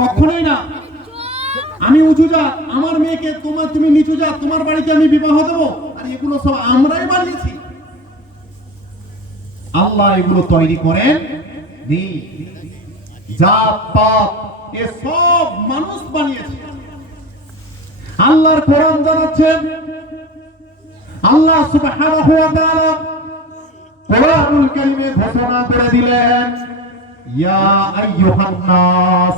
কখনোই না। আমি উঁচু জাত, আমার মেয়েকে তুমি নিচু জাত, তোমার বাড়িতে আমি বিবাহ দেবো, আর এগুলো সব আমরাই বানিয়েছি। আল্লাহ এগুলো তৈরি করেন নি। জাত পাত এ সব মানুষ বানিয়েছে। আল্লাহর কোরআন জানাচ্ছেন, আল্লাহ সুবহানাহু ওয়া তাআলা কোরআনুল কারীমে ঘোষণা করে দিলেন, ইয়া আইয়ুহান নাস,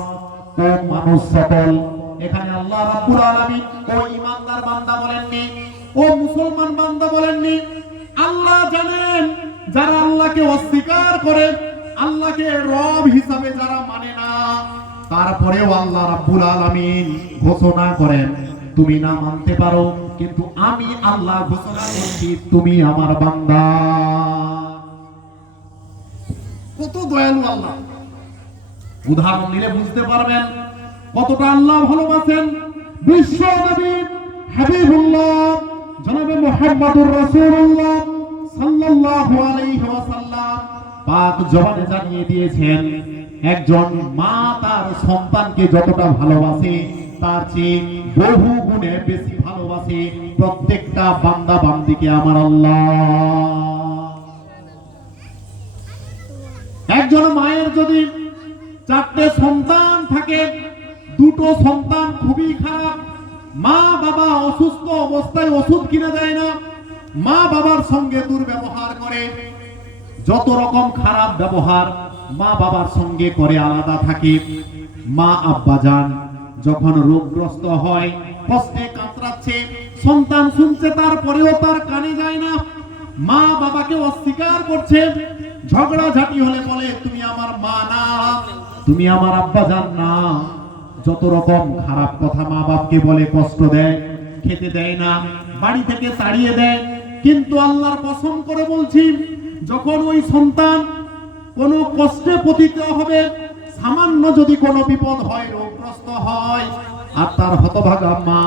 ও মানুষ সকল। এখানে আল্লাহ রাব্বুল আলামিন ও ঈমানদার বান্দা বলেননি, ও মুসলমান বান্দা বলেননি। আল্লাহ জানেন যারা আল্লাহকে অস্বীকার করে, আল্লাহকে রব হিসাবে যারা মানে না, তারপরেও আল্লাহ রাব্বুল আলামিন ঘোষণা করেন, তুমি না মানতে পারো, কিন্তু আমি আল্লাহ ঘোষণা করছি তুমি আমার বান্দা। কত দয়ালু আল্লাহ! উদাহরণ নিলে বুঝতে পারবেন কতটা আল্লাহ ভালোবাসেন। বিশ্ব নবী হাবিবুল্লাহ জনাবে মুহাম্মদুর রাসূলুল্লাহ সাল্লাল্লাহু আলাইহি ওয়াসাল্লাম পাক জবানে জানিয়ে দিয়েছেন, একজন মা তার সন্তানকে যতটা ভালোবাসে, তার চেয়ে বহু গুণে বেশি ভালোবাসে প্রত্যেকটা বান্দা বান্দিকে আমার আল্লাহ। একজন মায়ের যদি 4টে সন্তান থাকে, 2টো সন্তান খুবই খারাপ, মা বাবা অসুস্থ অবস্থায় ওষুধ কিনে দেয় না, মা বাবার সঙ্গে দুর্ব্যবহার করে, যত রকম খারাপ ব্যবহার মা বাবার সঙ্গে করে আলাদা থাকে। মা আব্বাজান যখন রোগগ্রস্ত হয়, কষ্টে কাতরাচ্ছে, সন্তান শুনছে তারপরেও তার কানে যায় না, মা বাবাকে অস্বীকার করছে, ঝগড়াঝাটি হলে বলে তুমি আমার মা না, তুমি আমার আব্বাজান না, যত রকম খারাপ কথা মা বাপকে বলে, কষ্ট দেয়, খেতে দেয় না, বাড়ি থেকে তাড়িয়ে দেয়। কিন্তু আল্লাহর কসম করে বলছি, যখন ওই সন্তান কোনো কষ্টে পতিত হবে, সামান্য যদি কোনো বিপদ হয়, রোগগ্রস্ত হয়, আর তার হতভাগা মা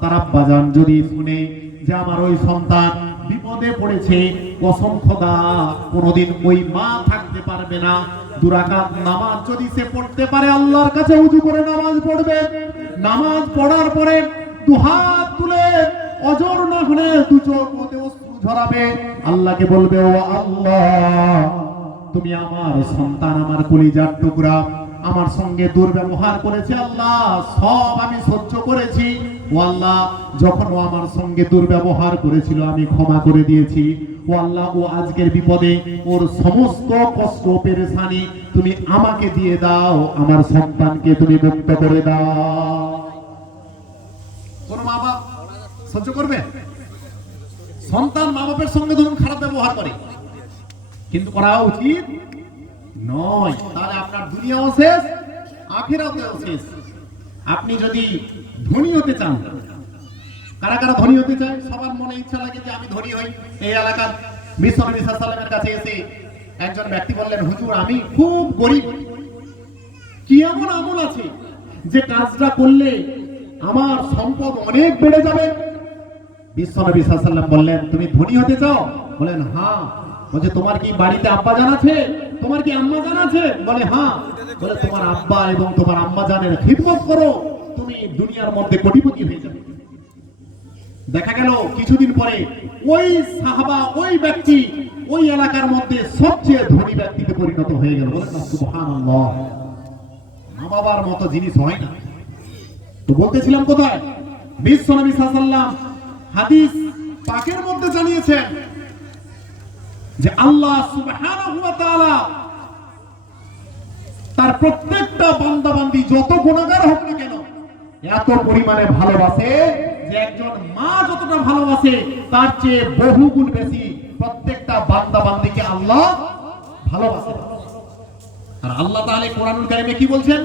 তার আব্বাজান যদি শুনে যে আমার ওই সন্তান বিপদে পড়েছে, কসম খোদা কোনোদিন ওই মা থাকতে পারবে না। 2 রাকাত নামাজ যদি সে পড়তে পারে, আল্লাহর কাছে উযু করে নামাজ পড়বে, নামাজ পড়ার পরে 2 হাত তুলে অজর না হলে 2 চোখ হতে অশ্রু ঝরাবে, আল্লাহকে বলবে, ও আল্লাহ, তুমি আমার সন্তান, আমার কলিজার টুকরা, আমার সঙ্গে দুর্ব্যবহার করেছে, আল্লাহ সব আমি সহ্য করেছি, ও আল্লাহ যখন ও আমার সঙ্গে দুর্ব্যবহার করেছিল আমি ক্ষমা করে দিয়েছি, ও আল্লাহ ও আজকের বিপদে ওর সমস্ত কষ্ট পেরেশানি তুমি আমাকে দিয়ে দাও, আমার সন্তানকে তুমি মুক্ত করে দাও। কোন মা বাপ সহ্য করবে? সন্তান মা বাপের সঙ্গে ধরুন খারাপ ব্যবহার করে, কিন্তু করা উচিত নয়, তাহলে আপনার দুনিয়াও শেষ, আখিরাতেও শেষ। আপনি যদি ধনী হতে চান, কারা কারা ধনী হতে চায়? সবার মনে ইচ্ছা লাগে যে আমি ধনী হই। এই এলাকার বিশ্বনবী সাল্লাল্লাহু আলাইহি ওয়াসাল্লামের কাছে এসে একজন ব্যক্তি বললেন, হুজুর আমি খুব গরিব, কি এমন আমল আছে যে কাজটা করলে আমার সম্পদ অনেক বেড়ে যাবে? বিশ্বনবী সাল্লাল্লাহু আলাইহি ওয়াসাল্লাম বললেন, তুমি ধনী হতে চাও? বলেন হ্যাঁ। বলছে, তোমার কি বাড়িতে আব্বা জান আছে? তোমার কি আম্মা জান আছে? বলে হ্যাঁ। বলে, তোমার আব্বা এবং তোমার আম্মা জানের খিদমত করো, তুমি দুনিয়ার মধ্যে কোটিপতি হয়ে যাবে। দেখা গেল কিছুদিন পরে ওই সাহাবা, ওই ব্যক্তি ওই এলাকার মধ্যে সবচেয়ে ধনী ব্যক্তিতে পরিণত হয়ে গেল। বলেন না সুবহানাল্লাহ। মা বাবার মতো জিনিস হয় না। তো বলতেছিলাম কোথায়? বিশ্বনবী সাল্লাল্লাহু আলাইহি ওয়াসাল্লাম হাদিস পাকের মধ্যে জানিয়েছেন যে আল্লাহ সুবহানাহু ওয়া তাআলা তার প্রত্যেকটা বান্দা বান্দি যত গুনাহগার হোক না কেন এত পরিমাণে ভালোবাসে যে একজন মা যতটা ভালোবাসে তার চেয়ে বহু গুণ বেশি প্রত্যেকটা বান্দা বান্দিকে আল্লাহ ভালোবাসে। আর আল্লাহ তাআলা কোরআনুল কারীমে কি বলছেন?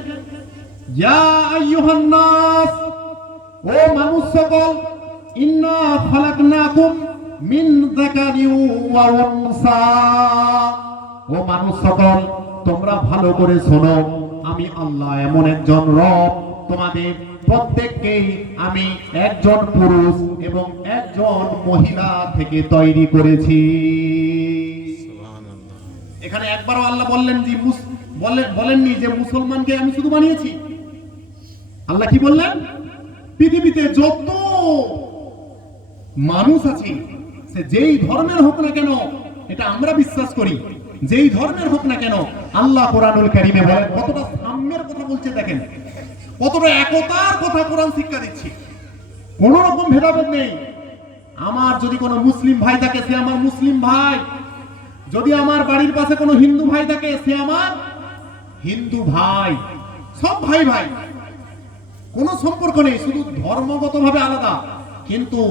ইয়া আইয়ুহান নাস, ও মানুষ সকল, ইন্না খালাকনাকুম মিন যাকারিন ওয়া উনসা, ও মানুষ সকল তোমরা ভালো করে শোনো, আমি আল্লাহ এমন একজন রব, তোমাদের প্রত্যেককেই আমি একজন পুরুষ এবং একজন মহিলা থেকে তৈরি করেছি। এখানে একবারও আল্লাহ বললেননি যে মুসলমানকে আমি শুধু বানিয়েছি, আল্লাহ কি বললেন? পৃথিবীতে যত মানুষ আছে, সে যেই ধর্মের হোক না কেন, এটা আমরা বিশ্বাস করি, যেই ধর্মের হোক না কেন, আল্লাহ কোরআনুল কারীমে বলেন, কতটা সাম্যের কথা বলছে দেখেন, কতটা একতার কথা কোরআন শিক্ষা দিচ্ছে। কোন রকম ভেদাভেদ নেই। আমার যদি কোনো মুসলিম ভাই থাকে, সে আমার মুসলিম ভাই। যদি আমার বাড়ির পাশে কোনো হিন্দু ভাই থাকে, সে আমার হিন্দু ভাই। সব ভাই ভাই, কোনো সম্পর্ক নেই, শুধু ধর্মগতভাবে আলাদা। কিন্তু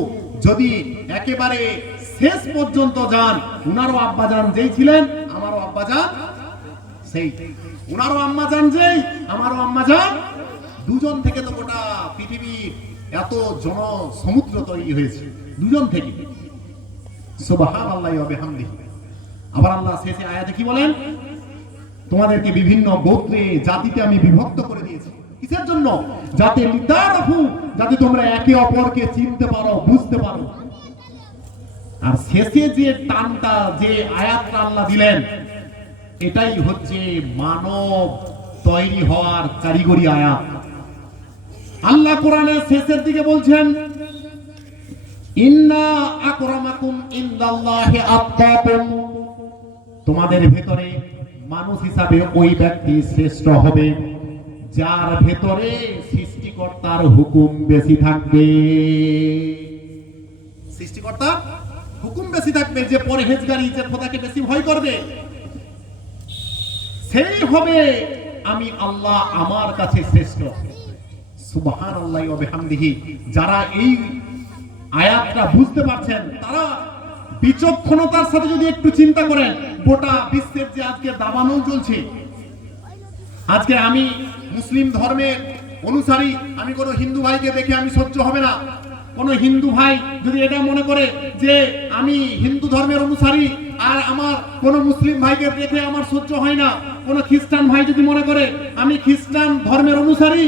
যদি একেবারে শেষ পর্যন্ত যান, উনারও আব্বাজান যেই ছিলেন, আমারও আব্বাজান সেই, উনারও আম্মাজান যেই, আমারও আম্মাজান, দুজন থেকে তো গোটা পৃথিবী এত জন সমুদ্র তৈরি হয়েছে, দুজন থেকে। সুবহানাল্লাহি ওয়া বিহামদিহি। আবার আল্লাহ শেষে আয়াতে কি বলেন? তোমাদেরকে বিভিন্ন গোত্রে, জাতিতে আমি বিভক্ত করে দিয়েছি। কিসের জন্য? যাতে লিতারাফু, যাতে তোমরা একে অপরকে চিনতে পারো, বুঝতে পারো। আর শেষে যে টানটা, যে আয়াতটা আল্লাহ দিলেন, এটাই হচ্ছে মানব তৈরি হওয়ার কারিগরি আয়াত। আল্লাহ কোরআনের শেষের দিকে বলছেন, ইন্না আকরামাকুম ইনদাল্লাহি আতকাকুম, তোমাদের ভেতরে মানুষ হিসাবে ওই ব্যক্তি শ্রেষ্ঠ হবে যার ভেতরে সৃষ্টিকর্তার হুকুম বেশি থাকবে। সৃষ্টিকর্তার হুকুম বেশি থাকবে, যে পরহেজগারি, যে খোদাকে বেশি ভয় করবে, সেই হবে আমি আল্লাহ আমার কাছে শ্রেষ্ঠ। সুবহানাল্লাহি ওয়া বিহামদিহি। যারা এই আয়াতটা বুঝতে পারছেন, তারা বিচক্ষণতার সাথে যদি একটু চিন্তা করেন, গোটা বিশ্বের যে আজকে দাবানল চলছে, আজকে আমি মুসলিম ধর্মের অনুসারী, আমি কোনো হিন্দু ভাইকে দেখে আমি সহ্য হবে না। কোনো হিন্দু ভাই যদি এটা মনে করে যে আমি হিন্দু ধর্মের অনুসারী, আর আমার কোনো মুসলিম ভাইকে দেখে আমার সহ্য হয় না, কোনো খ্রিস্টান ভাই যদি মনে করে আমি খ্রিস্টান ধর্মের অনুসারী,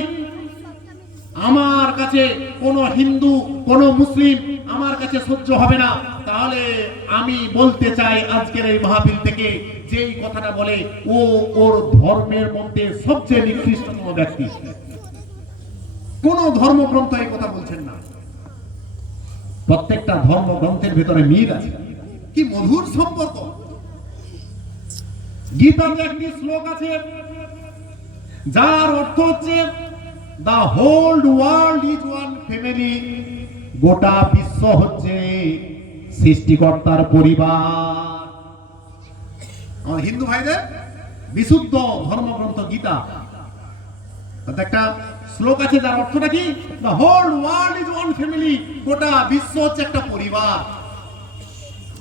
আমার কাছে কোনো হিন্দু, কোনো মুসলিম আমার কাছে সহ্য হবে না, তাহলে আমি বলতে চাই আজকের এই মাহফিল থেকে, যেই কথাটা বলে ও ওর ধর্মের মধ্যে সবচেয়ে নিকৃষ্টতম ব্যক্তি। কোন ধর্মগ্রন্থ এই কথা বলছেন না। প্রত্যেকটা ধর্মগ্রন্থের ভিতরে মিল আছে। কি মধুর সম্পর্ক। গীতাতে একটি শ্লোক আছে, যার অর্থ হচ্ছে The whole world is one family, গোটা বিশ্ব হচ্ছে সৃষ্টিকর্তার পরিবার। আমার হিন্দু ভাইদের বিশুদ্ধ ধর্মগ্রন্থ গীতা, তাতে একটা শ্লোক আছে যার অর্থটা কি? The whole world is one family, গোটা বিশ্ব হচ্ছে একটা পরিবার।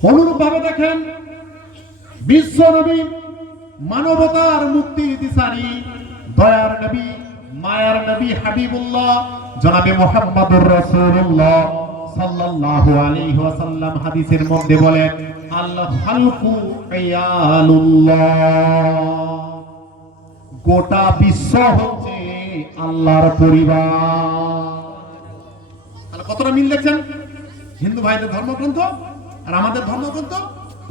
অনুরূপ ভাবে দেখেন, বিশ্ব নবী, মানবতার মুক্তির দিশারি, দয়ার নবী, মায়ার নবী হাবিবুল্লাহ জনাবে মুহাম্মদুর রাসূলুল্লাহ সাল্লাল্লাহু আলাইহি ওয়াসাল্লাম হাদিসের মধ্যে বলেন, আল খালকু ইয়ালুল্লাহ, গোটা বিশ্ব হচ্ছে আল্লাহর পরিবার। তাহলে কতটা মিল দেখছেন? হিন্দু ভাইদের ধর্মগ্রন্থ আর আমাদের ধর্মগ্রন্থ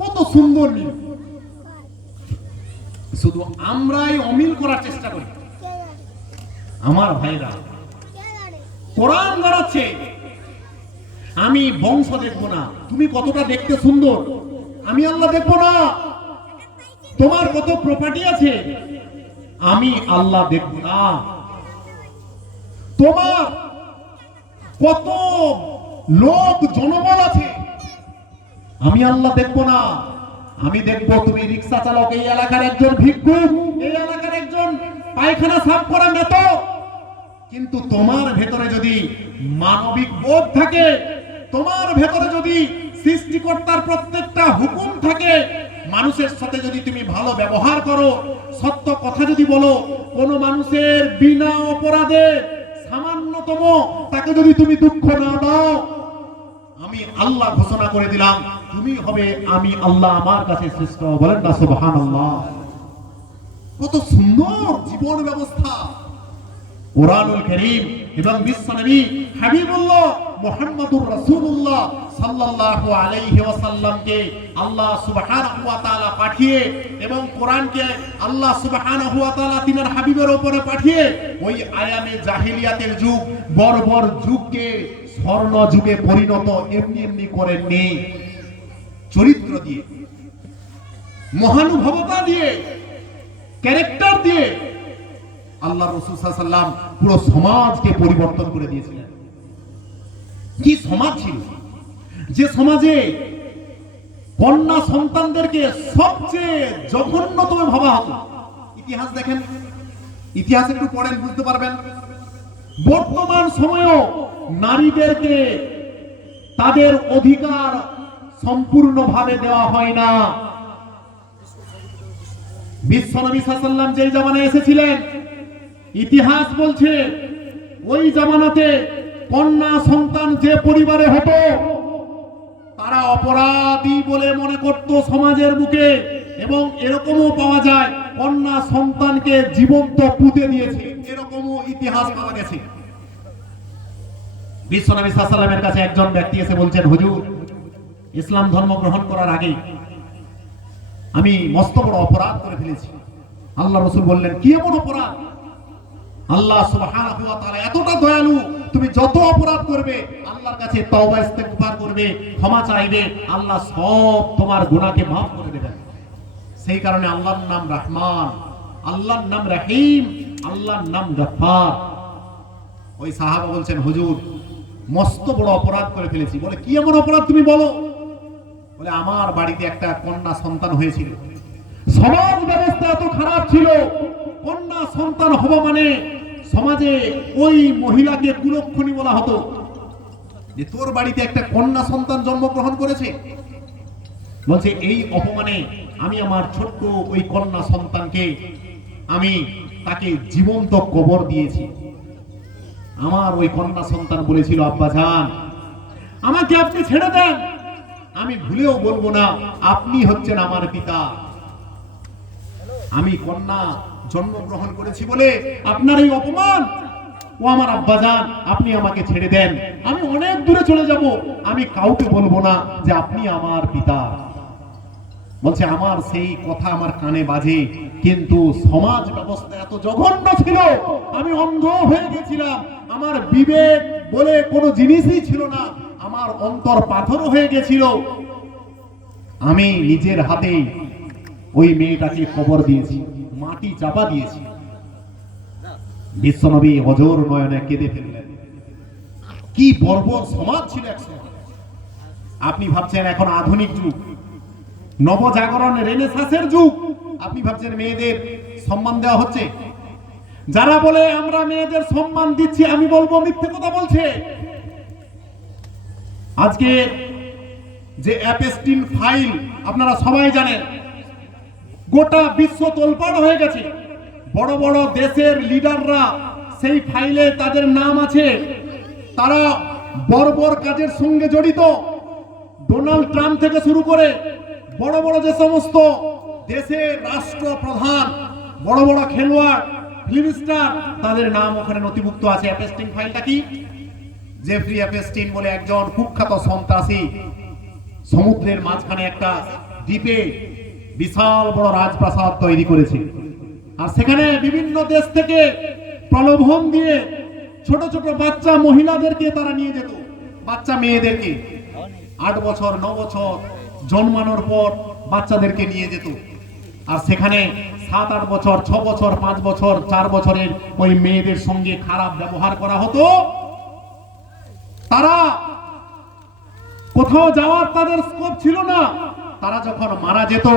কত সুন্দর মিল। শুধু আমরাই অমিল করার চেষ্টা করি। আমার ভাইরা, কোরআন দাঁড়াচ্ছে, আমি বংশ দেখবো না, তুমি কতটা দেখতে সুন্দর, আমি আল্লাহ দেখবো না। তোমার কত প্রপার্টি আছে, আমি আল্লাহ দেখবো না। তোমার কত লোক জনবল আছে, আমি আল্লাহ দেখবো না। আমি দেখবো তুমি রিক্সা চালক, এই এলাকার একজন ভিক্ষুক, এই এলাকার একজন পায়খানা সাফ করা মেথর। কিন্তু তোমার ভেতরে যদি মানবিক বোধ থাকে, তোমার ভেতরে যদি সৃষ্টিকর্তার প্রত্যেকটা হুকুম থাকে, মানুষের সাথে যদি তুমি ভালো ব্যবহার করো, সত্য কথা যদি বলো, কোন মানুষের বিনা অপরাধে সামান্যতম তাকে যদি তুমি দুঃখ না দাও, আমি আল্লাহ ঘোষণা করে দিলাম তুমি হবে আমি আল্লাহ আমার কাছে শ্রেষ্ঠ। বলেন না সুবহানাল্লাহ। কত সুন্দর জীবন ব্যবস্থা কোরআনুল কারীম এবং বিশ্বনবী হাবিবুল্লাহ মুহাম্মদুর রাসূলুল্লাহ সাল্লাল্লাহু আলাইহি ওয়াসাল্লামকে আল্লাহ সুবহানাহু ওয়া তাআলা পাঠিয়ে এবং কোরআনকে আল্লাহ সুবহানাহু ওয়া তাআলা তিনার হাবিবের উপরে পাঠিয়ে ওই আয়ামে জাহিলিয়াতের যুগ বর্বর যুগকে স্বর্ণ যুগে পরিণত এমনি এমনি করেননি। চরিত্র দিয়ে, মহানুভবতা দিয়ে, ক্যারেক্টার দিয়ে আল্লাহ রাসূল সাল্লাল্লাহু আলাইহি ওয়াসাল্লাম পুরো সমাজকে পরিবর্তন করে দিয়েছিলেন। কি সমাজ ছিল, যে সমাজে কন্যা সন্তানদেরকে সবচেয়ে জঘন্যতম ভাবা হতো। ইতিহাস দেখেন, ইতিহাস একটু পড়েন, বুঝতে পারবেন। বর্তমান সময়েও নারীদেরকে তাদের অধিকার সম্পূর্ণভাবে দেওয়া হয় না। বিশ্বনবী সাল্লাল্লাহু আলাইহি ওয়াসাল্লাম যেই জামানায় এসেছিলেন, ইতিহাস বলছে ওই জামানাতে কন্যা সন্তান যে পরিবারে হতো তারা অপরাধী বলে মনে করত সমাজের বুকে, এবং এরকমও পাওয়া যায় কন্যা সন্তানকে জীবন্ত পুঁতে দিয়েছে, এরকমও ইতিহাস পাওয়া গেছে। বিশ্বনবী সাল্লাল্লাহু আলাইহি ওয়াসাল্লামের কাছে একজন ব্যক্তি এসে বলছেন, হুজুর, ইসলাম ধর্ম গ্রহণ করার আগে আমি মস্ত বড় অপরাধ করে ফেলেছি। আল্লাহ রাসূল বললেন, কি এমন অপরাধ? আল্লাহ সুবহানাহু ওয়া তাআলা এতটা দয়ালু, তুমি যত অপরাধ করবে আল্লাহর কাছে তওবা ইস্তেগফার করবে, ক্ষমা চাইবে, আল্লাহ সব তোমার গুনাহকে maaf করে দেবেন। সেই কারণে আল্লাহর নাম রহমান, আল্লাহর নাম রহিম, আল্লাহর নাম গফফার। ওই সাহাবা বলছেন, হুজুর, মস্ত বড় অপরাধ করে ফেলেছি। বলে, কি এমন অপরাধ তুমি বলো? বলে, আমার বাড়িতে একটা কন্যা সন্তান হয়েছিল। সমাজ ব্যবস্থা এত খারাপ ছিল, কন্যা সন্তান হওয়া মানে সমাজে ওই মহিলাকে কুলক্ষণী বলা হতো, যে তোর বাড়িতে একটা কন্যা সন্তান জন্মগ্রহণ করেছে। বলছে, এই অপমানে আমি আমার ছোট্ট ওই কন্যা সন্তানকে আমি তাকে জীবন্ত কবর দিয়েছি। আমার ওই কন্যা সন্তান বলেছিল, আব্বা জান, আমাকে আপনি ছেড়ে দেন, আমি ভুলেও বলবো না আপনি হচ্ছেন আমার পিতা। আমি কন্যা জন্মগ্রহণ করেছি বলে আপনার এই অপমান, ও আমার আব্বাজান, আপনি আমাকে ছেড়ে দেন, আমি অনেক দূরে চলে যাব, আমি কাউকে বলবো না যে আপনি আমার পিতা। বলছে, আমার সেই কথা আমার কানে বাজে, কিন্তু সমাজ ব্যবস্থা এত জঘন্য ছিল, আমি অন্ধ হয়ে গেছিলাম, আমার বিবেক বলে কোনো জিনিসই ছিল না, আমার অন্তর পাথর হয়ে গেছিল। আমি নিজের হাতে ওই মেয়েটাকে কবর দিয়েছি, মাটি চাপা দিয়েছি। বিশ্বনবী অজর নয়নে কেঁদে ফেললেন। কি বর্বর সমাজ ছিল একসময়। আপনি ভাবছেন এখন আধুনিক যুগ, নবজাগরণ, রেনেসাঁসের যুগ, আপনি ভাবছেন মেয়েদের সম্মান দেওয়া হচ্ছে। যারা বলে আমরা মেয়েদের সম্মান দিচ্ছি, আমি বলবো মিথ্যে কথা বলছে। আজকে যে অ্যাপস্টিন ফাইল আপনারা সবাই জানেন, গোটা বিশ্ব তোলপাড় হয়ে গেছে। বড় বড় দেশের লিডাররা সেই ফাইলে তাদের নাম আছে, তারা বর্বর কাজের সঙ্গে জড়িত। ডোনাল্ড ট্রাম্প থেকে শুরু করে বড় বড় যে সমস্ত দেশের রাষ্ট্রপ্রধান, বড় বড় খেলোয়াড়, ফিল্ম স্টার, তাদের নাম ওখানে নথিভুক্ত আছে। অ্যাপস্টিন ফাইলটা কি? জেফরি অ্যাপস্টিন বলে একজন কুখ্যাত সন্ত্রাসী সমুদ্রের মাঝখানে একটা দ্বীপে বিশাল বড় রাজপ্রাসাদ তৈরি করেছে, আর সেখানে বিভিন্ন দেশ থেকে প্রলোভন দিয়ে ছোট ছোট বাচ্চা মহিলাদেরকে তারা নিয়ে যেত, বাচ্চা মেয়েদেরকে 8 বছর 9 বছর জন্মানোর পর বাচ্চাদেরকে নিয়ে যেত, আর সেখানে 7-8 বছর 6 বছর 5 বছর 4 বছরের ওই মেয়েদের সঙ্গে খারাপ ব্যবহার করা হতো। তারা কোথাও যাওয়ার তাদের স্কোপ ছিল না, তারা যখন মারা যেত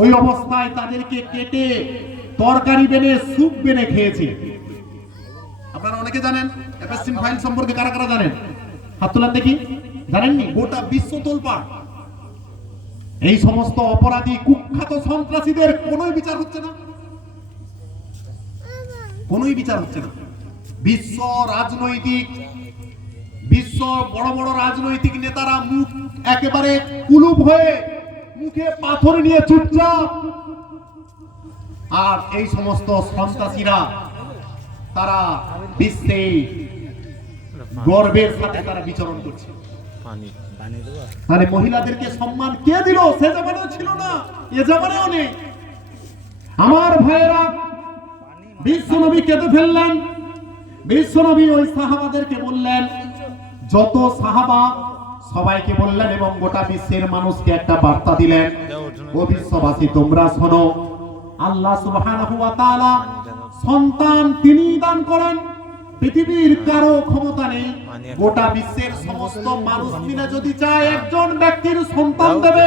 ওই অবস্থায় তাদেরকে কেটে তরকারি বেনে স্যুপ বেনে খেয়েছে। আপনারা অনেকে জানেন অ্যাপস্টিন ফাইল সম্পর্কে, কারা কারা জানেন? হাত তোলেন দেখি। জানেননি? গোটা বিশ্ব তোলপাড়। এই সমস্ত অপরাধী কুখ্যাত সন্ত্রাসীদের কোনোই বিচার হচ্ছে না, কোনোই বিচার হচ্ছে না। বিশ্ব বড় বড় রাজনৈতিক নেতারা মুখ একেবারে কুলুপ হয়ে, মুখে পাথর নিয়ে চুপচাপ, আর এই সমস্ত সন্ত্রাসীরা তারা বিশ্বে গর্বের সাথে তারা বিচরণ করছে। আরে মহিলাদেরকে সম্মান কে দিল? সে জামানাও ছিল না, এ জামানাও নেই। আমার ভাইয়েরা, বিশ্বনবী কেঁদে ফেললেন। বিশ্বনবী ওই সাহাবাদেরকে বললেন, যত সাহাবা সবাইকে বললেন এবং গোটা বিশ্বের মানুষকে একটা বার্তা দিলেন, ও বিশ্ববাসী তোমরা শোনো, আল্লাহ সুবহানাহু ওয়া তাআলা সন্তান তিনি দান করেন। পৃথিবীর কারো ক্ষমতা নেই, গোটা বিশ্বের সমস্ত মানুষ মিলে যদি চায় একজন ব্যক্তির সন্তান দেবে,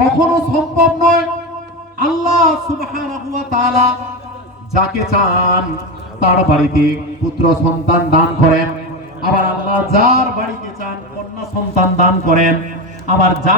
কখনো সম্ভব নয়। আল্লাহ সুবহানাহু ওয়া তাআলা যাকে চান তার বাড়িতে পুত্র সন্তান দান করেন, আবার আল্লাহ যার বাড়িতে চান কন্যা সন্তান দান করেন, আবার যা